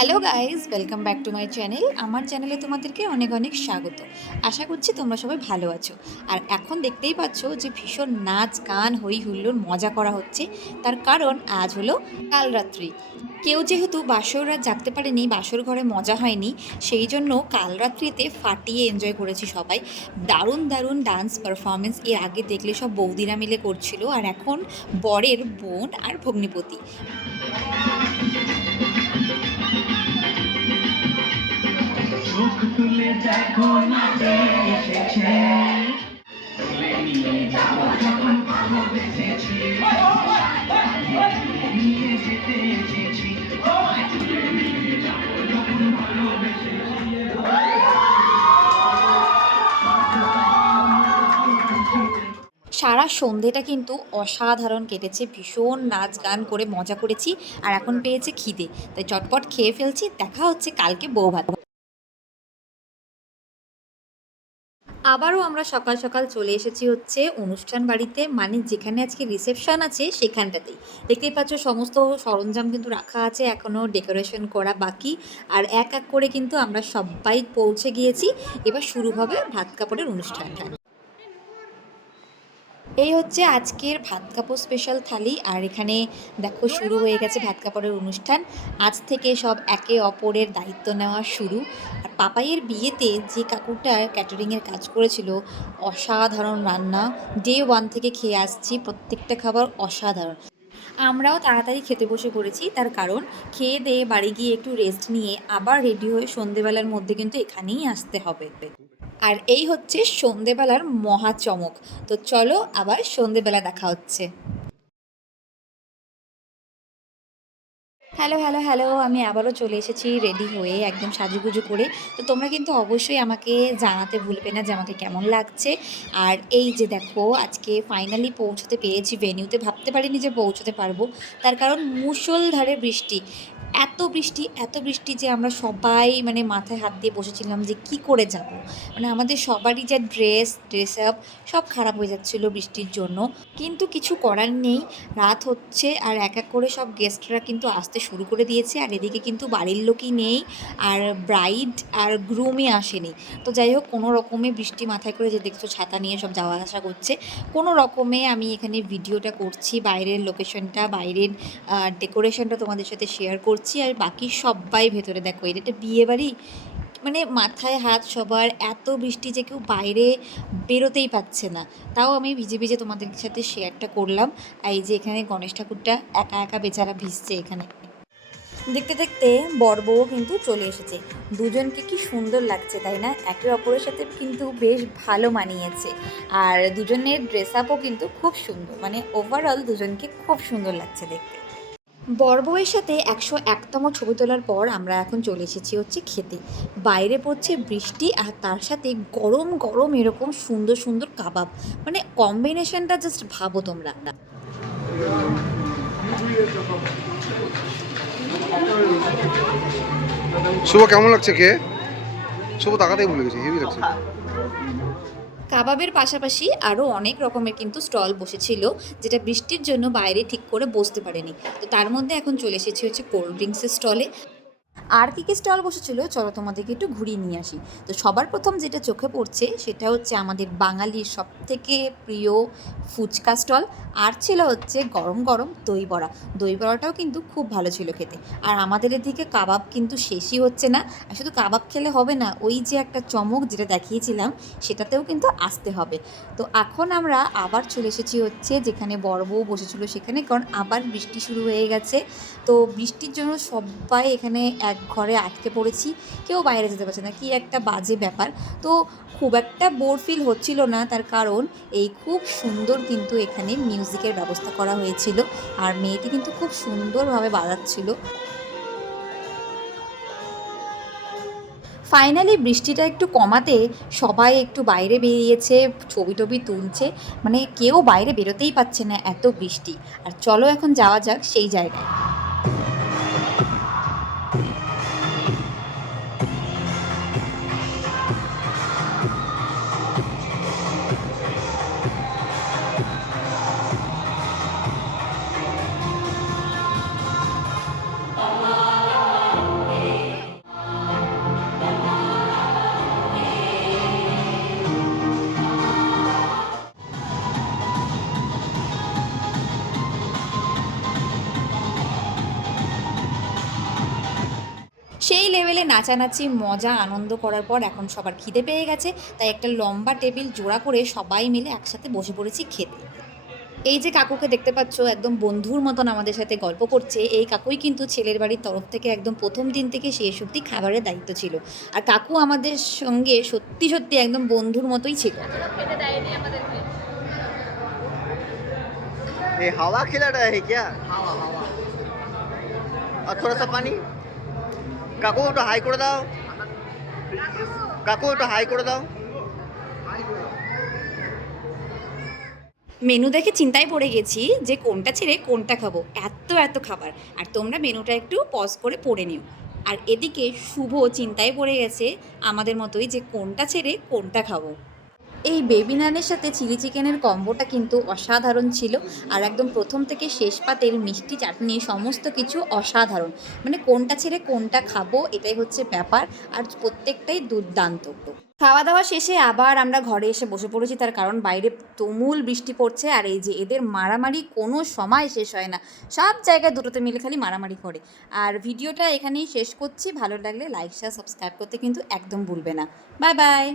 Hello guys, welcome back to my channel. আমার চ্যানেলে তোমাদেরকে অনেক অনেক স্বাগত। আশা করছি তোমরা সবাই ভালো আছো। আর এখন দেখতেই পাচ্ছ যে ভীষণ নাচ গান হই হুল্লোড় মজা করা হচ্ছে। তার কারণ আজ হলো কাল রাত্রি। কেউ যেহেতু বাসর রাত জাগতে পারেনি, বাসর ঘরে মজা হয়নি, সেই জন্য কাল রাত্রিতে ফাটিয়ে এনজয় করেছি সবাই। দারুণ দারুণ ডান্স পারফরমেন্স এর আগে দেখলে সব বৌদিরা মিলে করছিল, আর এখন বরের বোন আর ভগ্নিপতি। চোখ তুলে দেখো নাচে এসেছে তুলে নিয়ে যাবো যখন ভালোবেসেছি নিয়ে যেতে এসেছি তুলে নিয়ে যাবো যখন ভালোবেসেছি। সারা সন্ধেটা কিন্তু অসাধারণ কেটেছে, ভীষণ নাচ গান করে মজা করেছি। আর এখন পেয়েছে খিদে, তাই চটপট খেয়ে ফেলছি। দেখা হচ্ছে কালকে বৌভাত। আবারও আমরা সকাল সকাল চলে এসেছি হচ্ছে অনুষ্ঠান বাড়িতে, মানে যেখানে আজকে রিসেপশন আছে সেখানটাতেই। দেখতেই পাচ্ছ সমস্ত সরঞ্জাম কিন্তু রাখা আছে, এখনও ডেকোরেশন করা বাকি। আর এক এক করে কিন্তু আমরা সবাই পৌঁছে গিয়েছি। এবার শুরু হবে ভাত কাপড়ের অনুষ্ঠানটা। এই হচ্ছে আজকের ভাত কাপড় স্পেশাল থালি। আর এখানে দেখো শুরু হয়ে গেছে ভাত কাপড়ের অনুষ্ঠান। আজ থেকে সব একে অপরের দায়িত্ব নেওয়া শুরু। আর পাপাইয়ের বিয়েতে যে কাকুটা ক্যাটারিংয়ের কাজ করেছিল, অসাধারণ রান্না। ডে ওয়ান থেকে খেয়ে আসছি, প্রত্যেকটা খাবার অসাধারণ। আমরাও তাড়াতাড়ি খেতে বসে পড়েছি, তার কারণ খেয়ে দিয়ে বাড়ি গিয়ে একটু রেস্ট নিয়ে আবার রেডি হয়ে সন্ধেবেলার মধ্যে কিন্তু এখানেই আসতে হবে। আর এই হচ্ছে সন্ধেবেলার মহা চমক। তো চলো আবার সন্ধেবেলা দেখা হচ্ছে। হ্যালো হ্যালো হ্যালো, আমি আবারও চলে এসেছি রেডি হয়ে একদম সাজুগুজু করে। তো তোমরা কিন্তু অবশ্যই আমাকে জানাতে ভুলবে না যে আমাকে কেমন লাগছে। আর এই যে দেখো আজকে ফাইনালি পৌঁছতে পেরেছি ভেন্যুতে, ভাবতে পারিনি যে পৌঁছতে পারবো। তার কারণ মুষলধারে বৃষ্টি, এত বৃষ্টি এত বৃষ্টি যে আমরা সবাই মানে মাথায় হাত দিয়ে বসেছিলাম যে কি করে যাব। মানে আমাদের সবারই যা ড্রেস আপ সব খারাপ হয়ে যাচ্ছিলো বৃষ্টির জন্য। কিন্তু কিছু করার নেই, রাত হচ্ছে আর এক এক করে সব গেস্টরা কিন্তু আসতে শুরু করে দিয়েছে। আর এদিকে কিন্তু বাড়ির লোকই নেই, আর ব্রাইড আর গ্রুমই আসেনি। তো যাই হোক, কোনো রকমে বৃষ্টি মাথায় করে যে দেখছো ছাতা নিয়ে সব যাওয়া আসা করছে, কোনো রকমে আমি এখানে ভিডিওটা করছি, বাইরের লোকেশনটা, বাইরের ডেকোরেশনটা তোমাদের সাথে শেয়ার করছি। আর বাকি সবাই ভেতরে দেখো, এটা একটা বিয়ে বাড়ি, মানে মাথায় হাত সবার, এত বৃষ্টি যে কেউ বাইরে বেরোতেই পাচ্ছে না। তাও আমি ভিজে ভিজে তোমাদের সাথে শেয়ারটা করলাম। আর এই যে এখানে গণেশ ঠাকুরটা একা একা বেচারা ভিজছে এখানে। দেখতে দেখতে বর বউ কিন্তু চলে এসেছে। দুজনকে কি সুন্দর লাগছে তাই না? একে অপরের সাথে কিন্তু বেশ ভালো মানিয়েছে। আর দুজনের ড্রেস আপও কিন্তু খুব সুন্দর, মানে ওভারঅল দুজনকে খুব সুন্দর লাগছে দেখতে। বর বউয়ের সাথে 101তম ছবি তোলার পর আমরা এখন চলে এসেছি হচ্ছে খেতে। বাইরে পড়ছে বৃষ্টি, আর তার সাথে গরম গরম এরকম সুন্দর সুন্দর কাবাব, মানে কম্বিনেশনটা জাস্ট ভাবো তোমরা। শুভ কেমন লাগছে কে? শুভ তাকাতেই ভুলে গেছি, হেভি লাগছে। কাবাবের পাশাপাশি আরও অনেক রকমের কিন্তু স্টল বসেছিল, যেটা বৃষ্টির জন্য বাইরে ঠিক করে বসতে পারেনি। তো তার মধ্যে এখন চলে এসেছি হচ্ছে কোল্ড ড্রিঙ্কসের স্টলে। আর কী কী স্টল বসেছিল চলো তোমাদেরকে একটু ঘুরিয়ে নিয়ে আসি। তো সবার প্রথম যেটা চোখে পড়ছে সেটা হচ্ছে আমাদের বাঙালির সবথেকে প্রিয় ফুচকা স্টল। আর ছিল হচ্ছে গরম গরম দই বড়া। দই বড়াটাও কিন্তু খুব ভালো ছিল খেতে। আর আমাদের এদিকে কাবাব কিন্তু শেষই হচ্ছে না। আর শুধু কাবাব খেলে হবে না, ওই যে একটা চমক যেটা দেখিয়েছিলাম সেটাতেও কিন্তু আসতে হবে। তো এখন আমরা আবার চলে এসেছি হচ্ছে যেখানে বড় বউ বসেছিল সেখানে, কারণ আবার বৃষ্টি শুরু হয়ে গেছে। তো বৃষ্টির জন্য সবাই এখানে এক ঘরে আটকে পড়েছি, কেউ বাইরে যেতে পারছে না, কি একটা বাজে ব্যাপার। তো খুব একটা বোর ফিল হচ্ছিল না, তার কারণ এই খুব সুন্দর কিন্তু এখানে মিউজিকের ব্যবস্থা করা হয়েছিল। আর মেয়েটি কিন্তু খুব সুন্দরভাবে বাজাচ্ছিল। ফাইনালি বৃষ্টিটা একটু কমাতে সবাই একটু বাইরে বেরিয়েছে, ছবি টবি তুলছে, মানে কেউ বাইরে বেরোতেই পারছে না, এত বৃষ্টি। আর চলো এখন যাওয়া যাক সেই জায়গায়। সেই লেভেলে নাচানাচি মজা আনন্দ করার পর এখন সবার খিদে পেয়ে গেছে, তাই একটা লম্বা টেবিল জোড়া করে সবাই মিলে একসাথে বসে পড়েছি খেতে। এই যে কাকুকে দেখতে পাচ্ছ একদম বন্ধুর মতন আমাদের সাথে গল্প করছে, এই কাকুই কিন্তু ছেলের বাড়ির তরফ থেকে একদম প্রথম দিন থেকে শেষ অবধি খাবারের দায়িত্ব ছিল। আর কাকু আমাদের সঙ্গে সত্যি সত্যি একদম বন্ধুর মতোই ছিল। ये हवा खिला रहा है क्या? हवा हवा। और थोड़ा सा पानी। काकू तो हाई कर दाओ। काकू तो हाई कर दाओ। মেনু দেখে চিন্তায় পড়ে গেছি যে কোনটা ছেড়ে কোনটা খাবো, এত এত খাবার। আর তোমরা মেনুটা একটু পজ করে পড়ে নিও। আর এদিকে শুভ চিন্তায় পড়ে গেছে আমাদের মতোই যে কোনটা ছেড়ে কোনটা খাবো। এই বেবি নানের সাথে চিলি চিকেনের কম্বোটা কিন্তু অসাধারণ ছিল। আর একদম প্রথম থেকে শেষ পাতের মিষ্টি চাটনি সমস্ত কিছু অসাধারণ। মানে কোনটা ছেড়ে কোনটা খাবো এটাই হচ্ছে ব্যাপার। আর প্রত্যেকটাই দুর্দান্ত। খাওয়া দাওয়া শেষে আবার আমরা ঘরে এসে বসে পড়েছি, তার কারণ বাইরে তুমুল বৃষ্টি পড়ছে। আর এই যে এদের মারামারি কোনো সময় শেষ হয় না, সব জায়গায় দুটোতে মিলে খালি মারামারি করে। আর ভিডিওটা এখানেই শেষ করছি। ভালো লাগলে লাইক শেয়ার সাবস্ক্রাইব করতে কিন্তু একদম ভুলবে না। Bye bye.